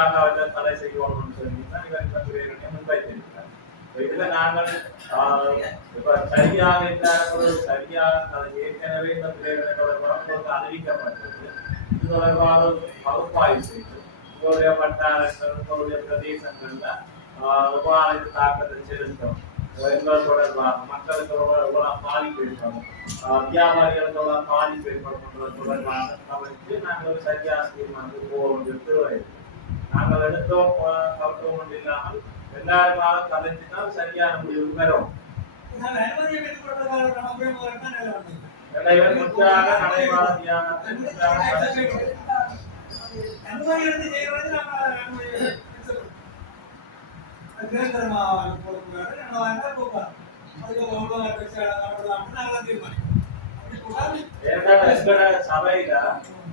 முற்றாக அவர்கள் தடை செய்யணும்னு சொல்லி தான் இவர் பத்திரிகைகளை முன்வைத்திருக்கிறார். இதுல நாங்கள் இப்ப சரியாக இல்லாத சரியாக அது ஏற்கனவே இந்த பிள்ளைகளை தொடர்பாக அறிவிக்கப்பட்டது. இது தொடர்பாக பகுப்பாய்வு செய்து உங்களுடைய வட்டாரங்கள் உங்களுடைய பிரதேசங்கள்ல எவ்வாறு தாக்கத்தை செலுத்தும், எங்கள் தொடர்பாக மக்களுக்கு எவ்வளவு பாதிப்பு ஏற்படும், வியாபாரிகளோட பாதிப்பு ஏற்படும் தொடர்பாக கவனித்து நாங்கள் சரியான தீர்மானத்துக்கு போவோம். நாங்கள் எடுத்தோம் கவனம் இல்லாமல் எல்லாருமாக கலைஞ்சினால் சரியான முடிவு பெறும். முற்றாக நடைபாதையாக சபையில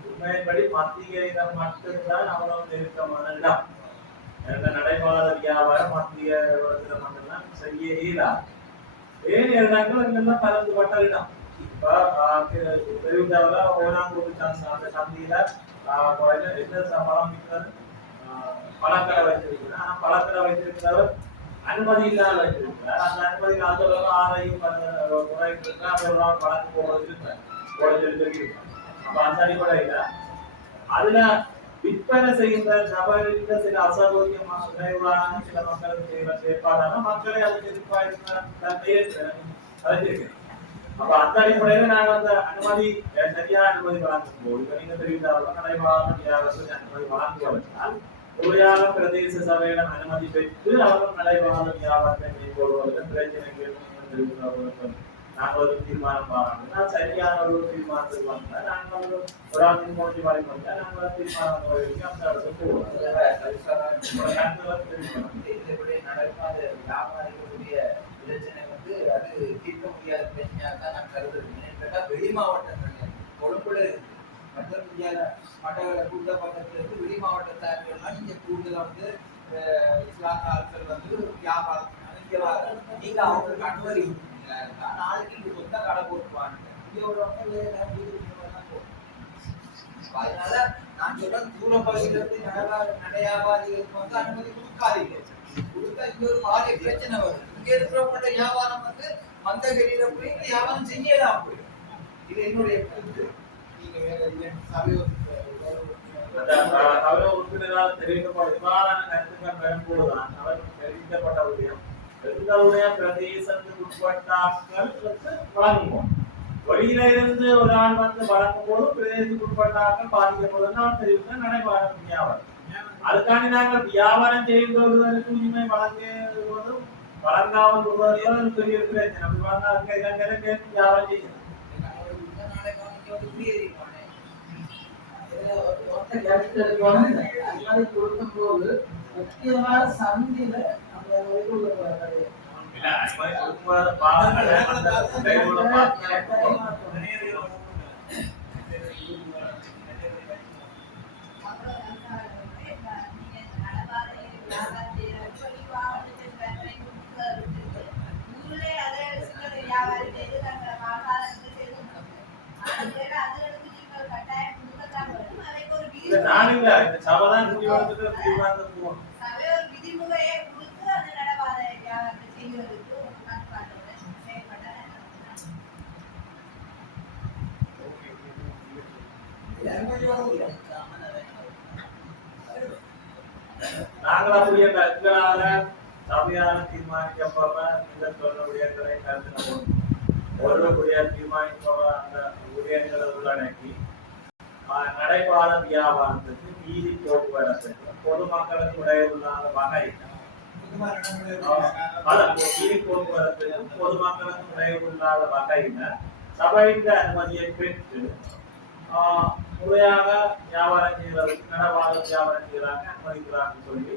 உண்மையின்படி மத்திய இடம் மட்டும்தான் அவ்வளவு நெருக்கமான இடம். நடைபாத வியாபாரம் மத்திய மட்டும்தான் செய்ய இயலாது. ஏன் இடங்கள் எங்கெல்லாம் பறந்துபட்ட இடம். இப்ப பெருவிழாவில் ஓனாங்கூர் அந்த சந்தையில என்ன பழம் விற்கிறது, பழக்கடை வைத்திருக்கிறார். ஆனா பழக்கடை வைத்திருக்கிறவர் அனுமதி இல்லாத வைத்திருக்கிறார். அந்த அனுமதி இல்லாத ஆரையும் குறைக்கிறார், பழக்கம் போடுறது இருக்கார். அப்ப அந்த அடிப்படையில அதுல விற்பனை செய்கின்ற நபர்களுக்கு சில அசௌகரியமான விரைவான சில மக்களுக்கு செய்கிற செயற்பாடான மக்களை அதுக்கு எதிர்பார்க்க. அப்ப அந்த அடிப்படையில நாங்கள் அந்த அனுமதி சரியான அனுமதி வழங்கும் போது நீங்க தெரிவித்தார்கள் நடைபாத வியாபாரத்தில் அனுமதி வழங்குவதனால் முறையாக பிரதேச சபையிடம் அனுமதி பெற்று அவர்கள் நடைபாத வியாபாரத்தை மேற்கொள்வதற்கு பிரச்சனைகள் நாங்கள் ஒரு தீர்மானம் பாருங்க சரியான ஒரு தீர்மானத்துக்கு வந்தா நாங்கள் ஒரு ஆண்டு மூன்று வாரி வந்தா நாங்கள் தீர்மானம் நடக்காத வியாபாரிகளுடைய பிரச்சனை வந்து அது தீர்க்க முடியாத பிரச்சனையாக தான் நான் கருதுறேன். வெளி மாவட்டங்கள் கொழும்புல இருக்கு மற்ற முடியாத மற்ற பக்கத்துல இருந்து வெளி மாவட்டத்தார்கள்லாம் நீங்க கூடுதலா வந்து இஸ்லாமிய ஆட்கள் வந்து வியாபாரம் நீங்க அவங்களுக்கு அனுமதி நாளைக்கு இங்க சொந்த கடை போட்டுவாங்க. அதனால நான் சொல்றேன் தூரப்பகுதியிலிருந்து நடையாபாதிகளுக்கு வந்து அனுமதி கொடுக்காதீங்க. கொடுத்தா இங்க ஒரு பாரிய பிரச்சனை வரும். இங்க இருக்கிறவங்களோட வியாபாரம் வந்து மந்தகரியில போய் வியாபாரம் செய்யலாம் போயிடும். இது என்னுடைய கருத்து. நீங்க சபை உறுப்பினரால் தெரிவிக்கப்பட்ட கருத்துக்கள் பெறும்போதுதான் அவர் தெரிவிக்கப்பட்ட விடயம் எங்களுடைய பிரதேசத்துக்கு உட்பட்டாக்கள் வழங்குவோம். வெளியில இருந்து ஒரு ஆள் வந்து வழங்கும் போது பிரதேசத்துக்கு உட்பட்டாக்கள் பாதிக்கப்படுவது நான் தெரிவித்த நடைபாத வியாபாரம். அதுக்காண்டி நாங்கள் வியாபாரம் செய்வதற்கு உரிமை வழங்குவதும் வழங்காமல் விடுவதும் பெரிய பிரச்சனை. அப்படி வழங்காத இளைஞருக்கு வியாபாரம் செய்யணும். கொடுக்கும் போது முக்கியமான சந்தில நானில்ல இந்த சபைதான் முடிவெடுத்துட்டு தீர்மானத்தை போகணும். நாங்கள் அப்படி எங்களால சபையால தீர்மானிக்கப்படுற இந்த சொல்ல விடயங்களை கருத்து ஒருவருடைய தீர்மானிக்கப்படுற அந்த விடயங்களை உள்ளடக்கி நடைபாத வியாபாரத்துக்கு நீதி போக்குவரத்துக்கு பொதுமக்களுக்கு இடையிலான வகை நீதி போக்குவரத்துக்கு பொதுமக்களுக்கு இடையிலான வகையில சபையின் அனுமதியை பெற்று முறையாக வியாபாரம் செய்வதற்கு நடைபாத வியாபாரம் செய்யறாங்க அனுமதிக்கிறாங்க சொல்லி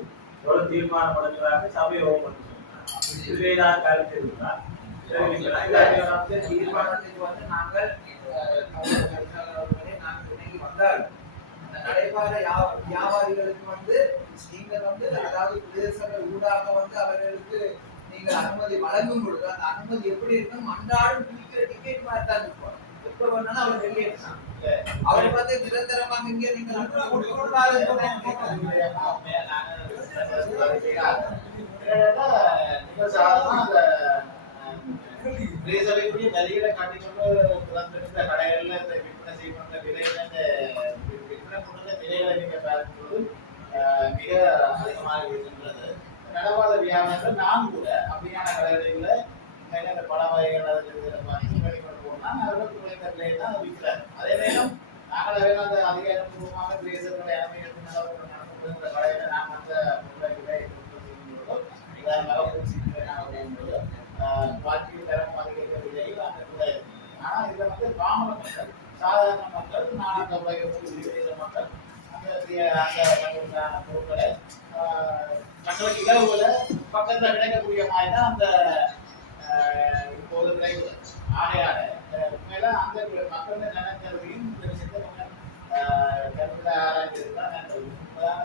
ஒரு தீர்மானம் எடுக்கிறாங்க சபையை ஓபன் சொல்றாங்க. கருத்து இருக்கிறார் தீர்மானத்துக்கு வந்து நாங்கள் வந்தால் அந்த நடைபாத வியாபாரிகளுக்கு வந்து நீங்கள் வந்து அதாவது பிரதேசங்கள் ஊடாக வந்து அவர்களுக்கு நீங்கள் அனுமதி வழங்கும் பொழுது அந்த அனுமதி எப்படி இருக்கும் அன்றாடம் பிடிக்கிற டிக்கெட் மாதிரி தான் இருக்கும். இப்ப பண்ணாலும் அவர் வெளியேறான் அவரை பார்த்து நிரந்தரமாக இங்கே நீங்கள் நிறைய கண்டிப்பாக திறந்திருந்த கடைகள்ல இந்த விற்பனை செய்யப்பட்ட விலைகளை விற்பனை பண்ணுற விலைகளை நீங்க பார்க்கும்போது மிக அதிகமாக இருக்கின்றது. நடவாத வியாபாரங்கள் நான் கூட அப்படியான கடைகளில் இந்த பல வகைகள் வெளிக்கொண்டு போனால் அவர்கள் குறைந்த விலையை தான் விற்கிறார். அதே நேரம் நாங்கள் அந்த அதிகாரப்பூர்வமாக பிரேசர்களை நடத்துகிற கடையில நாங்கள் அந்த பொருளை உதாரணமாக பூச்சிக்கு பாட்டியில் தரம் அதிகரிக்கிற விலையில் அந்த கூட இருக்கு. ஆனால் இதில் வந்து பாமர மக்கள் சாதாரண மக்கள் நான் அந்த விவசாய மக்கள் அந்த பொருட்களை தங்களுக்கு இலவுல பக்கத்தில் கிடைக்கக்கூடிய மாதிரி தான் அந்த இப்போது கிடைக்குது ஆடையாட உண்மையில அந்த மக்கள் நினைக்கிறதையும் இந்த விஷயத்தை கருத்துல ஆராய்ச்சிருக்கான்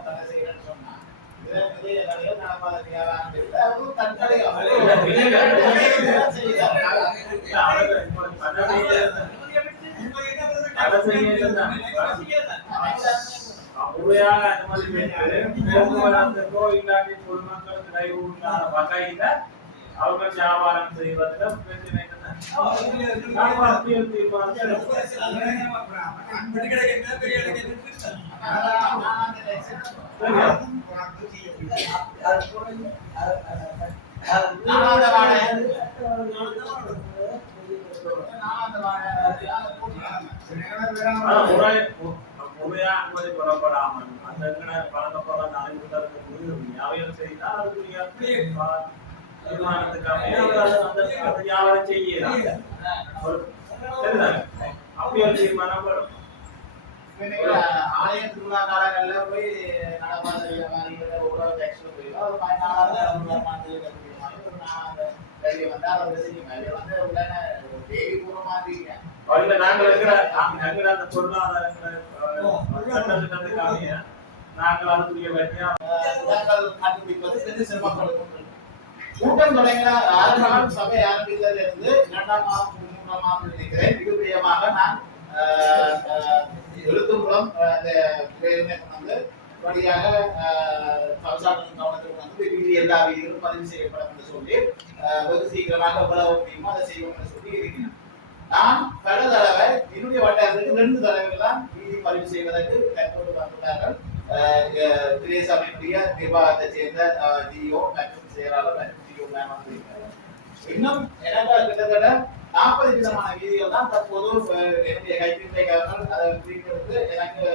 தடை செய்யறேன்னு சொன்னா இதே கடையில் நடப்பாத வியாபாரம் இல்லை அவரும் தற்கொலை முறையாக அனுமதி போக்குவரத்துக்கோ இல்லாட்டி பொதுமக்களுக்கு கைகூடாத வகையில அவங்க வியாபாரம் செய்வதில் பிரச்சனை முறையா அனுமதி பெறப்படாமல் அந்த பழக்கப்பட நடைமுறைகளுக்கு வியாபாரம் செய்தால் அதுக்குரிய வியாபாரம் செய்யலாம் அப்படி ஒரு தீர்மானம் வரும். ஆலய திருவிழா காலங்கள்ல போய் நடப்பாத வியாபாரிகளை ஒரு டேக்ஸ்ல போய் ஒரு 14,000 வந்து அதை செய்யுங்க வந்து உடனே தேவி பூர்வ மாதிரி நாங்கள் இருக்கிற அந்த பொருளாதார சட்டத்திட்டத்துக்காக நாங்கள் அதுக்குரிய வழியா கண்டுபிடிப்பது சிரமங்களுக்கும் கூட்டம் தொடங்கின 6 நாள் சபை ஆரம்பித்ததில் இருந்து 2ஆம் மாதம் 3ஆம் மாதம் நினைக்கிறேன் மிகப்பெரியமாக நான் எழுத்துப்புறம் அந்த வந்து வழியாக கவனத்துக்கு வந்து வீதி எல்லா வீதிகளும் பதிவு செய்யப்படும் என்று சொல்லி வெகு சீக்கிரமாக எவ்வளவு முடியுமோ அதை செய்வோம் என்று சொல்லி இருக்கிறேன். நான் பல தடவை என்னுடைய வட்டாரத்துக்கு 2 தடவைகள் தான் வீதி பதிவு செய்வதற்கு தற்போது வந்துள்ளார்கள். திரேசாவினுடைய நிர்வாகத்தை சேர்ந்த ஜிஓ மற்றும் செயலாளர் மற்றும் ஜிஓ மேம் வந்திருக்கிறார்கள். இன்னும் எனக்கு கிட்டத்தட்ட 40 விதமான வீதிகள் தான் தற்போது என்னுடைய கைப்பிள்ளைக்காரர்கள் அதை பிரிக்கிறது எனக்கு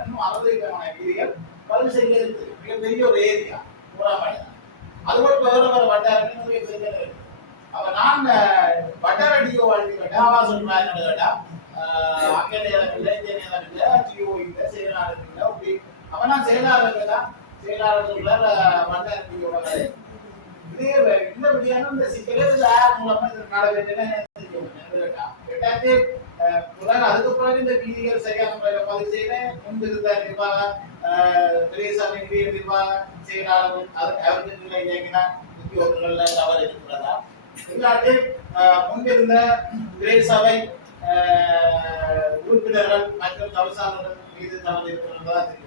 இன்னும் 60 விதமான வீதிகள் பதிவு செய்ய இருக்குது. மிகப்பெரிய ஒரு ஏரியா பூராமணி அதுபோல வேற வட்டாரங்கள் பெரிய இருக்கு. அப்ப நான் வட்டார டிஓ வாழ்க்கை கேட்டா அவா சொல்றாங்க கேட்டா அங்கே நேரம் இல்லை இங்கே நேரம் இல்லை டிஓ இல்லை செயலாளர் இல்லை அப்படி அப்ப நான் செயலாளர்கள் தான் செயலாளர் சொல்றார் வட்டார டிஓ கதை இதே இந்த விடியான இந்த சிக்கலே மூலமா நடவேற்று அதுக்கு பிறகு இந்த வீதிகள் சரியான முறையில் பதிவு செய்வேன். முன்பு இருந்த நிர்வாகம் பெரியசாமி நிர்வாக செயலாளர்கள் அவருக்கு இயங்கினா உத்தியோகங்கள்ல தவறு இருக்கிறதா இல்லாட்டி முன்பிருந்த கிரேட் சபை உறுப்பினர்கள் மற்றும் தவசாளர்கள் மீது தவறு இருக்கிறதா தெரியும்.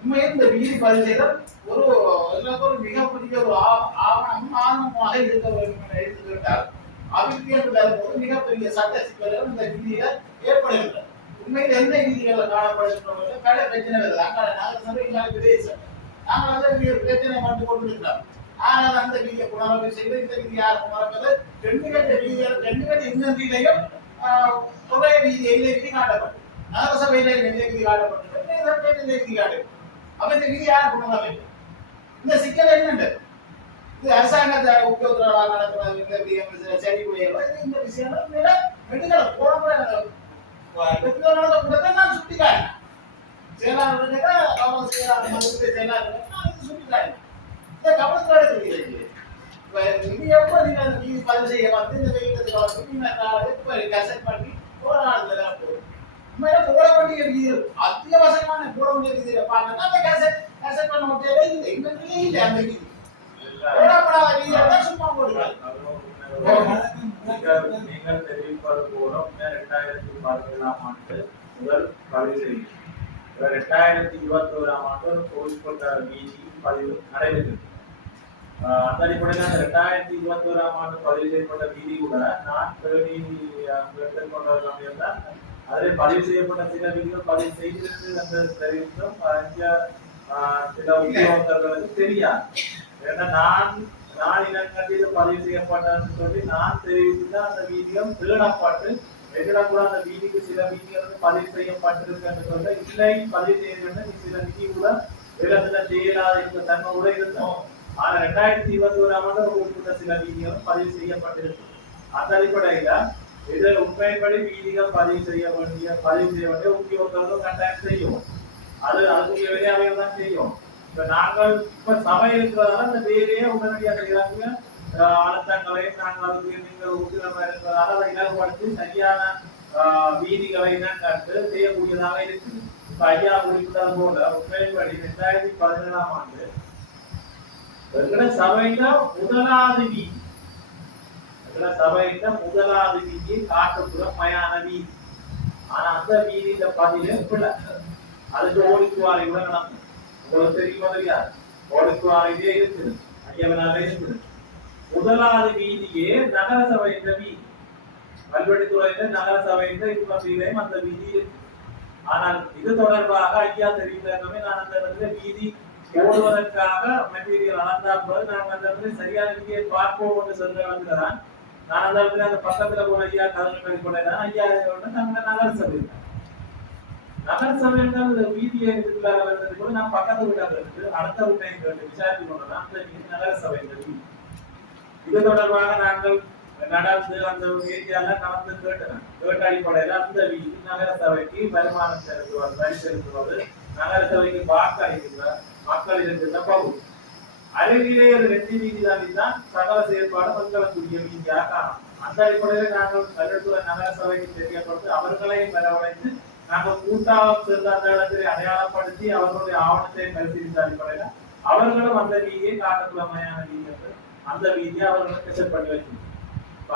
உண்மையில் இந்த வீதி பதிவு செய்தால் ஒரு மிகப்பெரிய ஒரு ஆவணமாக இருக்க வேண்டும் எடுத்துக்கிட்டால் அபிவிருத்தி வரும்போது மிகப்பெரிய சட்ட சிக்கல்கள் இந்த வீதியில ஏற்படுகின்றன. உண்மையில் எந்த வீதிகளில் காணப்படுகின்ற பல பிரச்சனை வருது. அங்கே நாங்கள் சபை இல்லாத பிரதேசம் நாங்கள் வந்து பிரச்சனை மட்டும் கொண்டிருக்கிறோம். ஆனால் அந்த வீதியை புனரமைப்பு செய்து இந்த வீதி யார் மறப்பது 2 கட்ட வீதிகள் 2 கட்ட இன்னந்திலையும் ஒரே வீதி எல்லை வீதி காட்டப்படும். நகரசபையில எல்லை வீதி காட்டப்பட்டு வீதி காட்டும். அப்ப இந்த வீதி யார் புனரமைப்பு? இந்த சிக்கல் என்னண்டு இது அரசாங்கத்தை உத்தியோகத்தராக நடக்கிறது இந்த செடிக்குடியோ இந்த விஷயம் வெட்டுகளை போட கூட நான் சுட்டி காட்டினேன். செயலாளர்கள் அவங்க செயலாளர்கள் சுட்டி காட்டினேன். கவனத்தோட இது எப்போ நீங்க அந்த வீதி பதிவு செய்ய வந்து இந்த வெயிட்டத்துக்கு கசட் பண்ணி போராடுறதுல போகும். உண்மையில போட வேண்டிய வீதிகள் அத்தியாவசியமான போட வேண்டிய வீதியை பார்த்தா அந்த கசட் பண்ண முடியவே இல்லை. இன்னும் இல்லை அந்த வீதி போடப்படாத வீதியை தான் சும்மா போடுறாங்க. நீங்கள் தெரிவிப்பது போல 2017ஆம் ஆண்டு முதல் பதிவு செய்யும் 2021ஆம் ஆண்டு கோவில்பட்ட வீதி பதிவு நடைபெற்றது. அந்த அடிப்படையில் அந்த 2021ஆம் ஆண்டு பதிவு செய்யப்பட்ட வீதி கூட நான் தேடி எடுத்துக்கொண்ட சமயம் தான் அதில் பதிவு செய்யப்பட்ட சில வீதிகள் பதிவு செய்திருக்கு அந்த தெரிவித்தும் சில உத்தியோகத்தர்களுக்கு தெரியாது. ஏன்னா நான் இனங்கட்டியில் பதிவு செய்யப்பட்டதுன்னு சொல்லி நான் தெரிவித்துதான் அந்த வீதியம் திருடப்பட்டு எதிராக கூட அந்த வீதிக்கு சில வீதிகள் பதிவு செய்யப்பட்டிருக்கு என்று சொல்ல இல்லை பதிவு செய்ய சில வீதி கூட விலங்குல செய்யலாத இந்த தன்மை கூட இருந்தோம். ஆனா 2021ஆம் ஆண்டு குறிப்பிட்ட சில வீதிகளும் பதிவு செய்யப்பட்டிருக்கு. அந்த அடிப்படையில இதில் உண்மைப்படி வீதிகள் பதிவு செய்ய வேண்டிய உத்தியோகத்தர்களும் கட்டாயம் செய்யும். அதுக்குரிய வேலையாக தான் செய்யும். இப்ப நாங்கள் இப்ப சபை இருக்கிறதால அந்த வேலையை உடனடியாக செய்யறாங்க. அழுத்தங்களை நாங்கள் அதுக்கு நீங்கள் உத்திரமா இருக்கிறதால அதை இலகுபடுத்தி சரியான வீதிகளை கண்டு செய்யக்கூடியதாக இருக்குது. இப்ப ஐயா குறிப்பிட்டது போல உண்மைப்படி 2017ஆம் ஆண்டு எங்கட சபையில முதலாவது வீதி காட்டுப்புறம் மயான வீதி. ஆனா அந்த வீதியில பதில அதுக்கு ஓடிக்குவாரை கூட நடக்கும். உங்களுக்கு தெரியுமா தெரியாது? ஓடிக்குவாரையிலே இருக்குது, ஐயவனாலே இருக்குது. முதலாவது வீதியே நகர சபை என்ற வீதி, கல்வெட்டுத்துறையில நகர சபை என்ற இப்பதிலையும் அந்த வீதி இருக்கு. ஆனால் இது தொடர்பாக ஐயா தெரிவித்தமே நான் அந்த இடத்துல வீதி போடுவதற்காக மெட்டீரியல் அளந்தால் போது நாங்கள் அந்த இடத்துல சரியான வீதியை பார்ப்போம் என்று சொல்ல வந்துதான் நான் அந்த இடத்துல அந்த பக்கத்துல போன ஐயா கலந்து கொண்டேன். ஐயா நாங்கள் நகர சபை நகர சபையில் வீதியை வந்தது கூட நான் பக்கத்து வீட்டாக இருந்து அடுத்த வீட்டை விசாரித்து கொண்டோம். அந்த நகர சபை இது தொடர்பாக நாங்கள் நடந்து அந்த ஏரியால நடந்து கேட்ட அடிப்படையில் அந்த வீதி நகர சபைக்கு வருமானம் செலுத்துவது, வரி செலுத்துவது, நகர சபைக்கு வாக்களிக்கின்ற மக்கள் இருக்கின்ற பகுதி அருகிலே ஒரு 2 வீதி தான் சகல செயற்பாடு மக்களுக்குரிய வீதியாக காணும். அந்த அடிப்படையில் நாங்கள் கல்வெட்டுத்துறை நகர சபைக்கு தெரியப்படுத்தி அவர்களையும் வரவழைத்து நாங்கள் கூட்டாக சேர்ந்த அந்த இடத்தை அடையாளப்படுத்தி அவர்களுடைய ஆவணத்தை பரிசீலித்த அடிப்படையில் அவர்களும் அந்த வீதியை காட்டுப்புறமையான வீதி என்று அந்த வீதியை அவர்களுக்கு செட் பண்ணி வச்சிருக்கோம்.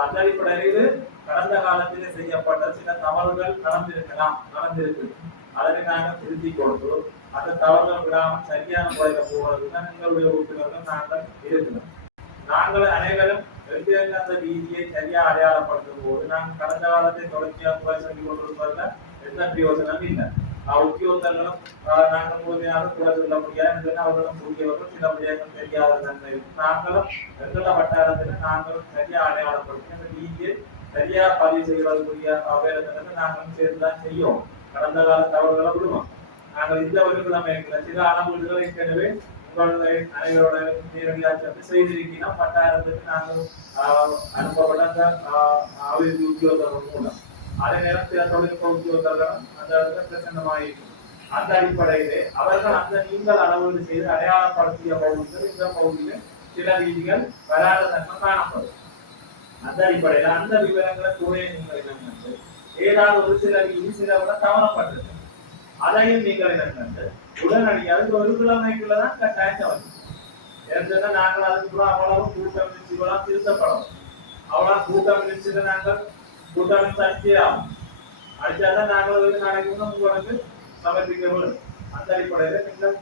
அந்த அடிப்படையில் கடந்த காலத்திலே செய்யப்பட்ட சில தவறுகள் நடந்திருக்கு. அதனை நாங்கள் திருத்தி கொடுத்து அந்த தவறுகள் விடாமல் சரியான முறையில போவதுதான் எங்களுடைய உறுப்பினர்கள் நாங்கள் இருக்கிறோம். நாங்கள் அனைவரும் அந்த வீதியை சரியா அடையாளப்படுத்தும் போது நாங்கள் கடந்த காலத்தை தொடர்ச்சியாக குறை சொல்லி கொண்டிருப்பதில் எந்த பிரயோஜனம் இல்லை. உத்தியோகத்தர்களும் நாங்கள் முழுமையாக குறை சொல்ல முடியாது. அவர்களும் புதியவர்கள் சில விடயங்கள் தெரியாத தன்மை நாங்களும் எங்கள வட்டாரத்தில் நாங்களும் சரியா அடையாளப்படுத்தி அந்த வீதியை சரியா பதிவு செய்வதற்குரிய வேலைகளை நாங்களும் சேர்ந்துதான் செய்யும். கடந்த கால தவறுகளை விடுவோம். நாங்கள் இந்த வருகிழமை சில அளவுகளை ஏற்கனவே உங்களை அனைவரோட நேரடியாக செய்திருக்கிறோம். வட்டாரத்துக்கு நாங்கள் அனுப்பப்பட்ட அந்த அபிவிருத்தி உத்தியோகத்தர்கள் மூலம் அதே நேரம் சில தொழில்நுட்ப உத்தியோகத்தர்களும் அந்த இடத்துல பிரசன்னமாயிருக்கும். அந்த அடிப்படையிலே அவர்கள் அந்த நீங்கள் அளவீடு செய்து அடையாளப்படுத்திய பகுதிகள் இந்த பகுதியில் சில வீதிகள் வராத தன்மை காணப்படும். அந்த அடிப்படையில் அந்த விவரங்களை துணையை நீங்கள் இனங்கண்டு ஏதாவது ஒரு சில வீதி சில விட தவறப்பட்டது அதையும் நீங்கள் இனங்கண்டு உடனடியாக ஒரு கிழமைக்குள்ளதான் கட்டாயம் வந்து ஏன்னா நாங்கள் அதுக்கு கூட அவ்வளவு கூட்டம் நிகழ்ச்சிகளாம் திருத்தப்படும். அவ்வளவு கூட்டம் நிகழ்ச்சியில நாங்கள் கூட்டம் சர்ச்சையாகும் அடிச்சாதான் நாங்கள் நடக்கணும் உங்களுக்கு சமர்ப்பிக்க வேண்டும். அந்த அடிப்படையில நீங்கள்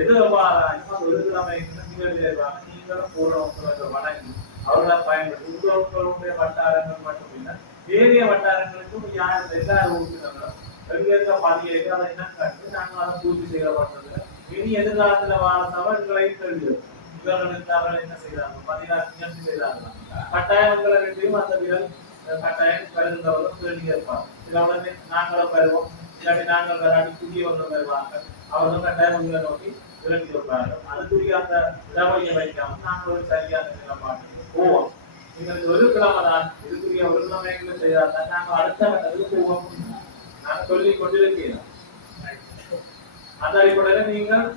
எதிர்பாராயும் ஒரு கிழமைக்கு நீங்களும் பூர்ண வணங்கி அவர்களை பயன்படுத்தி உங்களுடைய வட்டாரங்கள் மட்டுமில்லை வேறிய வட்டாரங்களுக்கும் யார் எல்லாரும் உறுப்பினர்களும் வெவ்வேறு பதியேற்று அதை என்ன கண்டு நாங்கள் அதை பூர்த்தி செய்யப்பட்டது. இனி எதிர்காலத்துல வாழ சவர்களையும் தெரியும் இவர்கள் இருந்தார்கள் என்ன செய்தாங்க 16 நிகழ்ச்சி செய்தாங்க. கட்டாயம் உங்களை ரெண்டையும் அந்த விரல் கட்டாயம் வருகின்றவர்களும் கேள்வி இருப்பாங்க. சில உடனே நாங்களும் வருவோம், இல்லாட்டி நாங்கள் வராட்டி புதியவர்கள் வருவாங்க. அவர்களும் கட்டாயம் உங்களை நோக்கி விலகி வைப்பார்கள். அதுக்குரிய அந்த இளவழியை வைக்காமல் நாங்கள் ஒரு சரியான நிலப்பாட்டுக்கு போவோம். நீங்கள் ஒரு கிழமை தான் இதுக்குரிய ஒரு கிழமைகளை செய்தால்தான் நாங்கள் அடுத்த கட்டத்துக்கு போவோம். நாங்கள் சொல்லிக் கொண்டிருக்கிறோம். அந்த அடிப்படையில் நீங்கள்